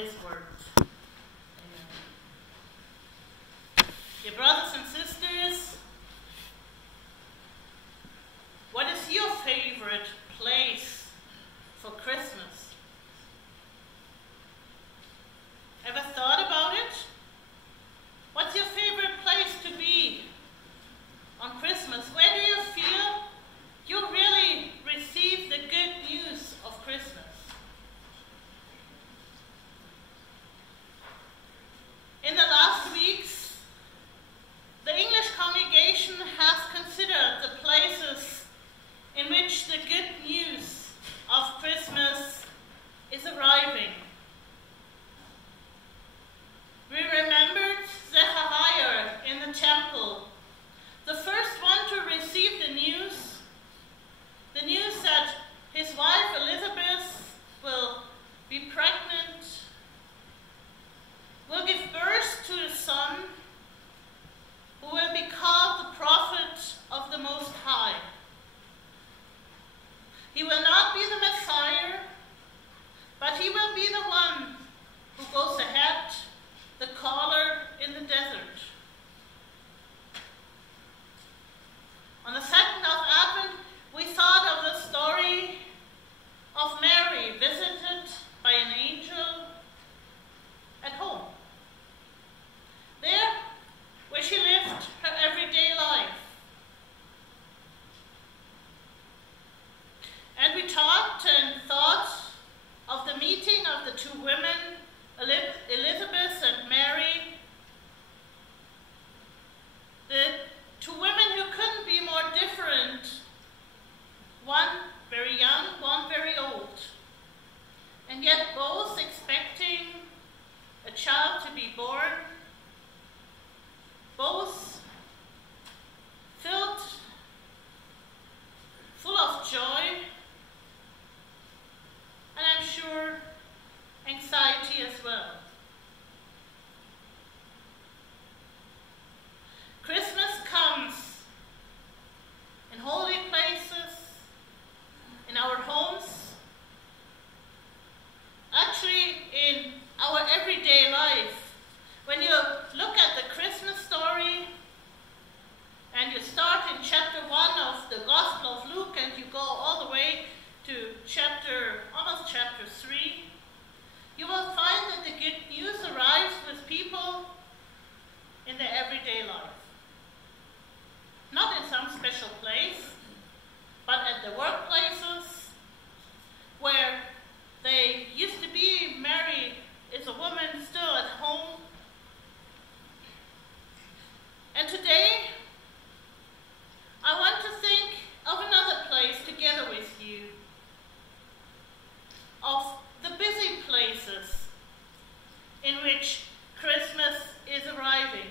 his word. Amen. Dear brothers and sisters, what is your favorite place for Christmas? Ever thought about it? What's your favorite place to be on Christmas? Where do you feel you really receive the good news of Christmas? In the last weeks, the English congregation has considered the places in which the good news of Christmas is arriving. We remembered Zechariah in the temple, the first one to receive the news that his wife Elizabeth will be pregnant, will give birth to a son who will be called the prophet of the Most High. He will not be the Messiah, but he will be the one who goes ahead, the caller in the desert. On the 2nd of Advent, we thought of the story of Mary visited by an angel at home. There, where she lived her everyday life. And we talked and thought of the meeting of the two women, Elizabeth and Mary, the two women who couldn't be more different, one very young, one very old, and yet both expecting a child to be born, both full of joy, and I'm sure anxiety as well. Christmas comes in holy places, in our homes, actually in our everyday life. When you look at the Christmas story and you start in chapter 1 of the Gospel of Luke and you go all the way to almost chapter 3, you will find that the good news arrives with people in their everyday life. Not in some special place, but at the workplaces where they used to be. Mary is a woman still at home. And today, I want to think of another place together with you, of the busy places in which Christmas is arriving.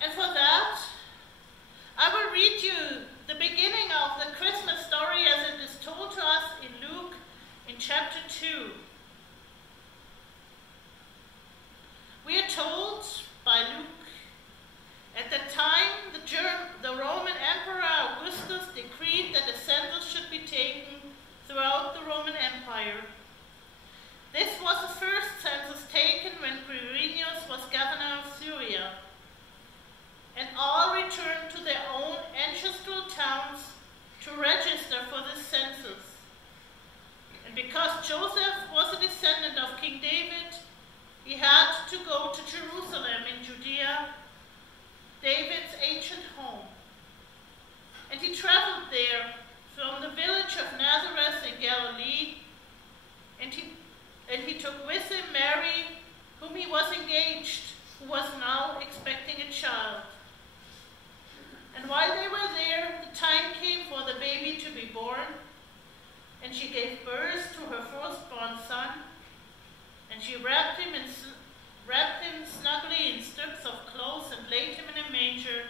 And for that, I will read you the beginning of the Christmas story as it is told to us in Luke in chapter 2. We are told by Luke, at that time the Roman Emperor Augustus decreed that a census should be taken throughout the Roman Empire. This was the first census taken when Quirinius was governor of Syria, and all returned to their own ancestral towns to register for the census. And because Joseph was a descendant of King David, he had to go to Jerusalem in Judea, David's ancient home. And he traveled there from the village of Nazareth in Galilee, and he took with him Mary, whom he was engaged, who was now expecting a child. And while they were there, the time came for the baby to be born, and she gave birth to her firstborn son, and she wrapped him snugly in strips of clothes and laid him in a manger,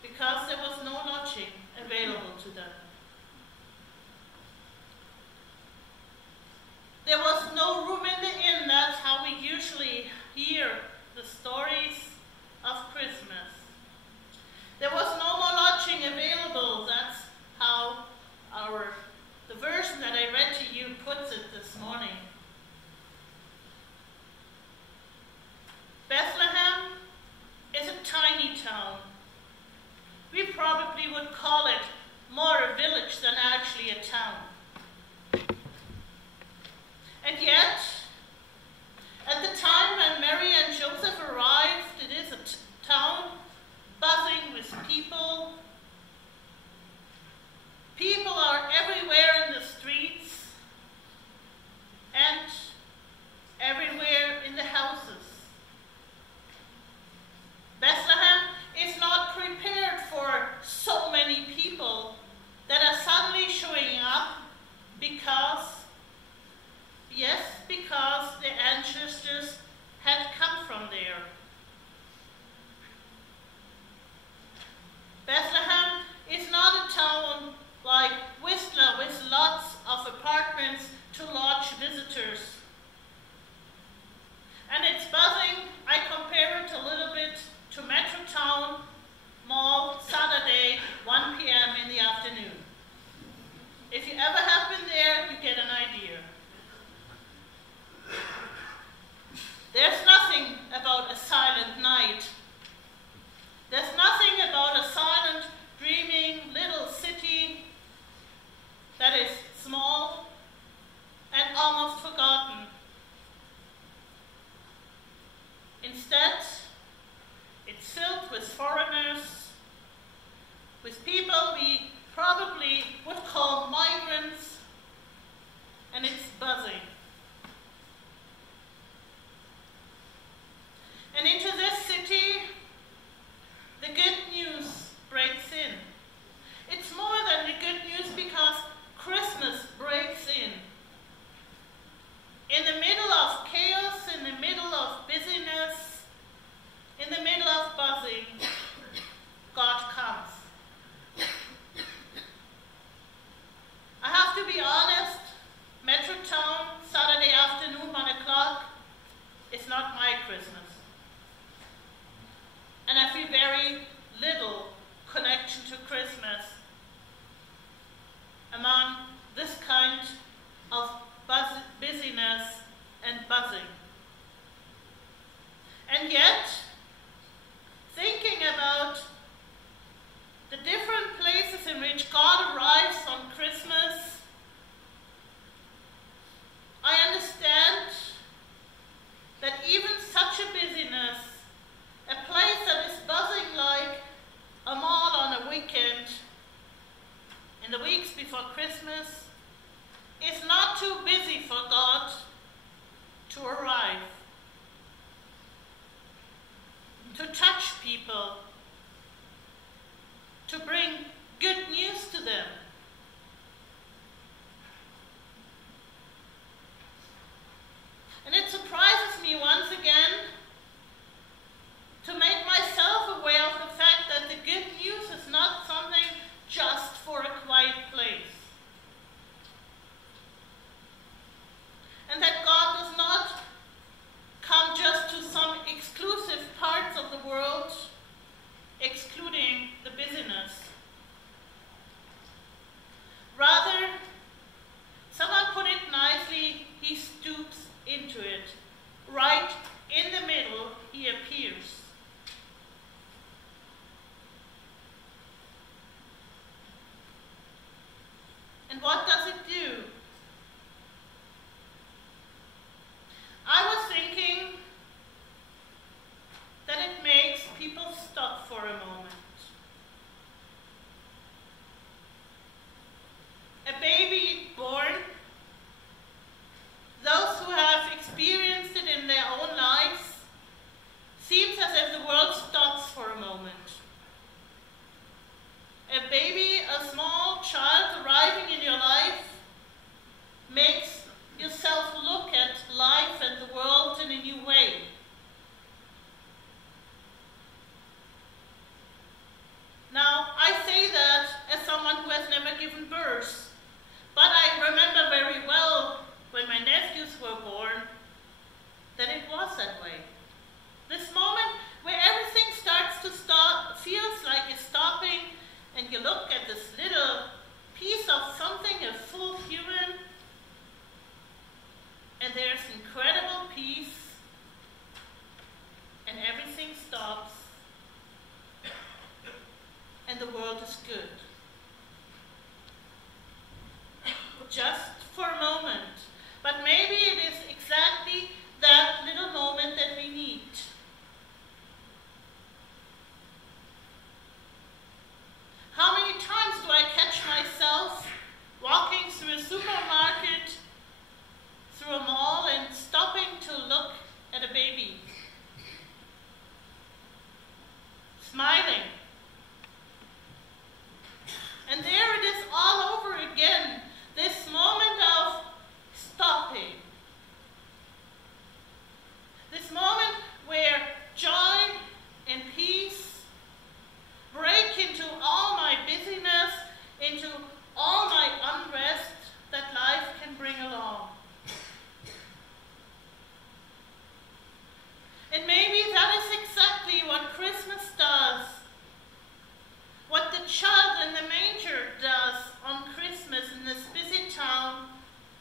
because there was no lodging available to them. There was no room in the inn. That's how we usually hear the stories probably would call it more a village than actually a town. And yet, at the time when Mary and Joseph arrived, it is a town buzzing with people. People are everywhere in the streets and everywhere in the houses. Bethlehem is not prepared for so many people that are suddenly showing up because the ancestors had come from there. Bethlehem is not a town like Whistler with lots of apartments to lodge visitors. And it's buzzing. I compare it a little bit to Metrotown Mall, Saturday, 1 p.m. in the afternoon. If you ever have been there, you get an idea. There's nothing about a silent night. There's nothing about a silent, dreaming little city that is small and almost forgotten. Instead, it's filled with foreigners, with people we probably would call migrants, and it's buzzing. And into this city, the good news breaks in. It's more than the good news because Christmas breaks in. In the middle of chaos, in the middle of busyness, in the middle of buzzing, God comes. I have to be honest, Metrotown, Saturday afternoon, 1 o'clock, is not my Christmas. And I feel very little connection to Christmas among this kind of busyness and buzzing. And yet, thinking about the different places in which God arrives on Christmas, I understand that even such a busyness, a place that is buzzing like a mall on a weekend, in the weeks before Christmas, is not too busy for God to arrive, to touch people, to bring good news to them. And it surprises me once again to make myself aware of the fact that the good news is not something just for a quiet place. And that God does not come just to some exclusive parts of the world, excluding the busyness. world is good. Just for a moment. But maybe it is exactly that little moment that we need. How many times do I catch myself walking through a supermarket, through a mall, and stopping to look at a baby? Smiling. And there it is all over again, this moment of stopping. This moment where joy and peace break into all my busyness, into all my unrest that life can bring along. And maybe that is exactly what Christmas does, what the child in the manger does on Christmas in this busy town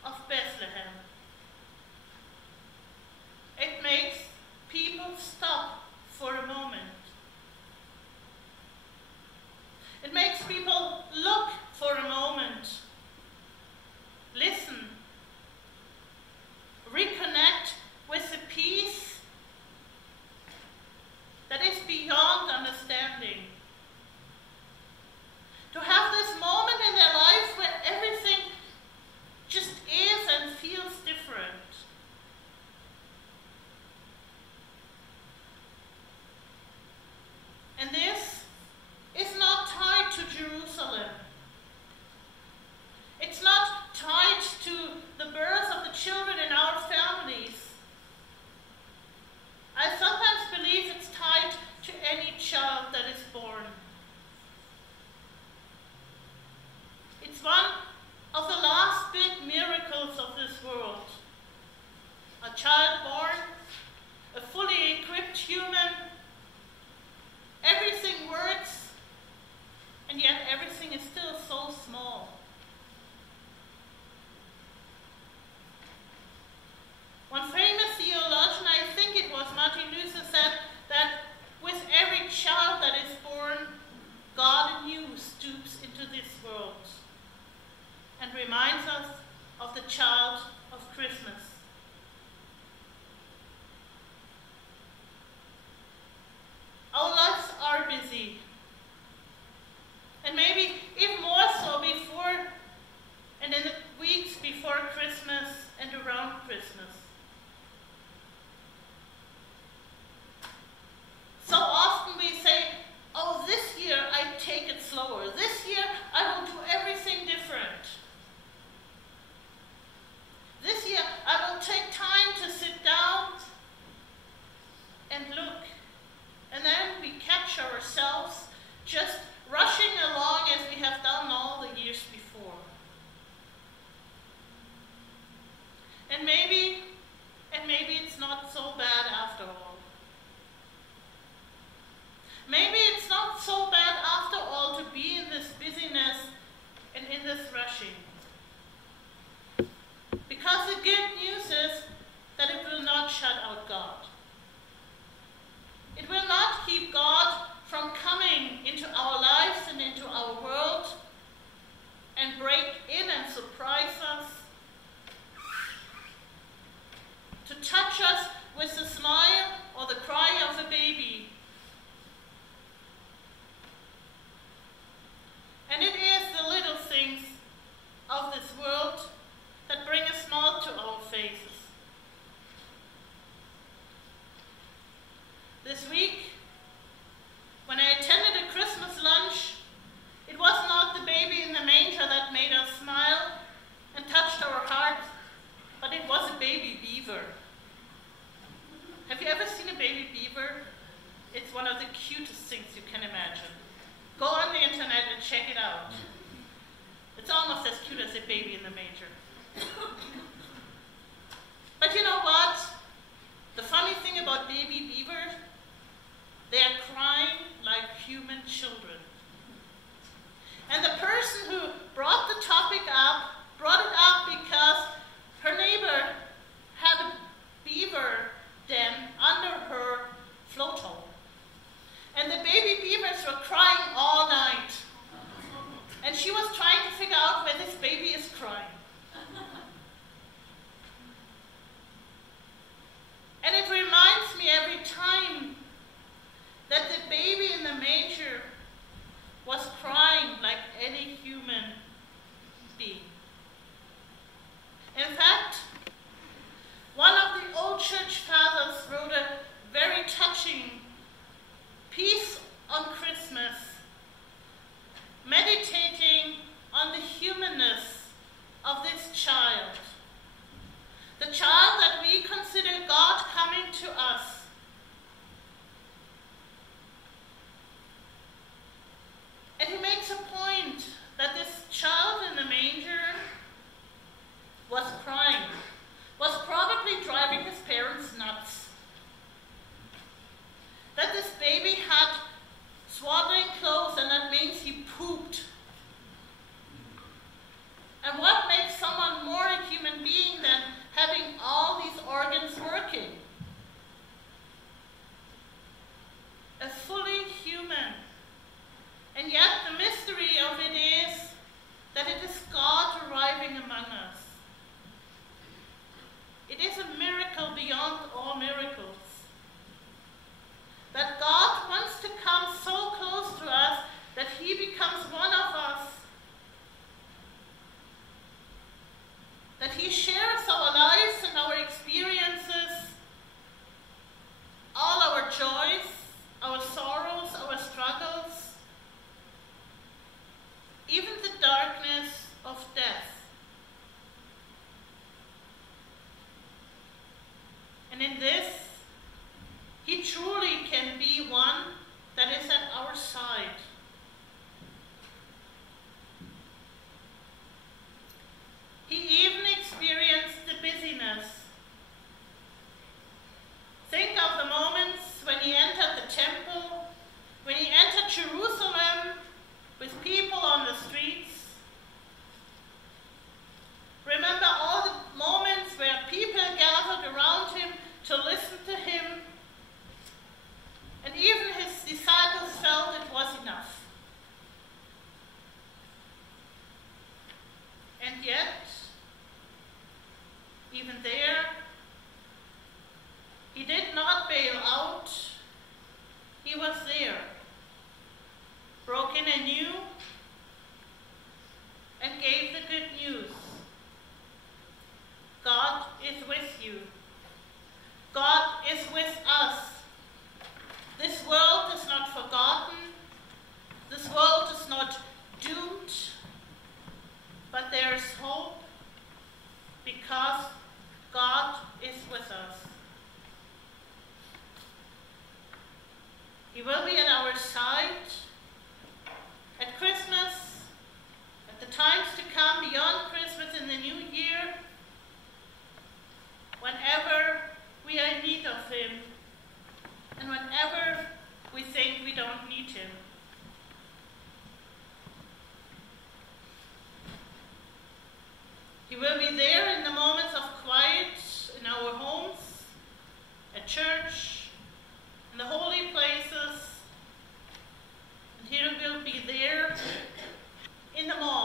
of Bethlehem. It makes people stop for a moment. It makes people look for a moment, listen, reconnect with the peace that is beyond understanding. To have this moment in their life where everything just is and feels different. And this is not tied to Jerusalem. It's not tied to the birth of the children in our families. I sometimes believe it's tied to any child that is born. It's one of the last big miracles of this world. A child born, a fully equipped human. Everything works, and yet everything is still so small. One famous theologian, I think it was Martin Luther, said that with every child that is born, God anew stoops into this world and reminds us of the child of Christmas. Our lives are busy, and maybe even more so before and in the weeks before Christmas and around Christmas. So often we say, oh, this year I take it slower. This year I will do everything different. This year I will take time to sit down and look. And then we catch ourselves just rushing along as we have done all the years before. And maybe it's not so bad after all. Maybe it's not so bad after all to be in this busyness and in this rushing. Because the good news is that it will not shut out God. It will not keep God from coming into our lives and into our world and break in and surprise us, to touch us with the smile or the cry of a baby. And it is the little things of this world that bring a smile to our faces. This week, when I attended a Christmas lunch, it was not the baby in the manger that made us smile and touched our hearts, but it was a baby beaver. Have you ever seen a baby beaver? It's one of the cutest things you can imagine. Go on the internet and check it out. It's almost as cute as a baby in the manger. But you know what? The funny thing about baby beavers, they are crying like human children. And the person who brought the topic up, brought it up because her neighbor had a beaver den under her float hole. And the baby beavers were crying all night. our side at Christmas, at the times to come beyond Christmas in the new year, whenever we are in need of him, and whenever we think we don't need him. He will be there in the moments of quiet in our homes, at church, in the holy places, and he will be there in the morning.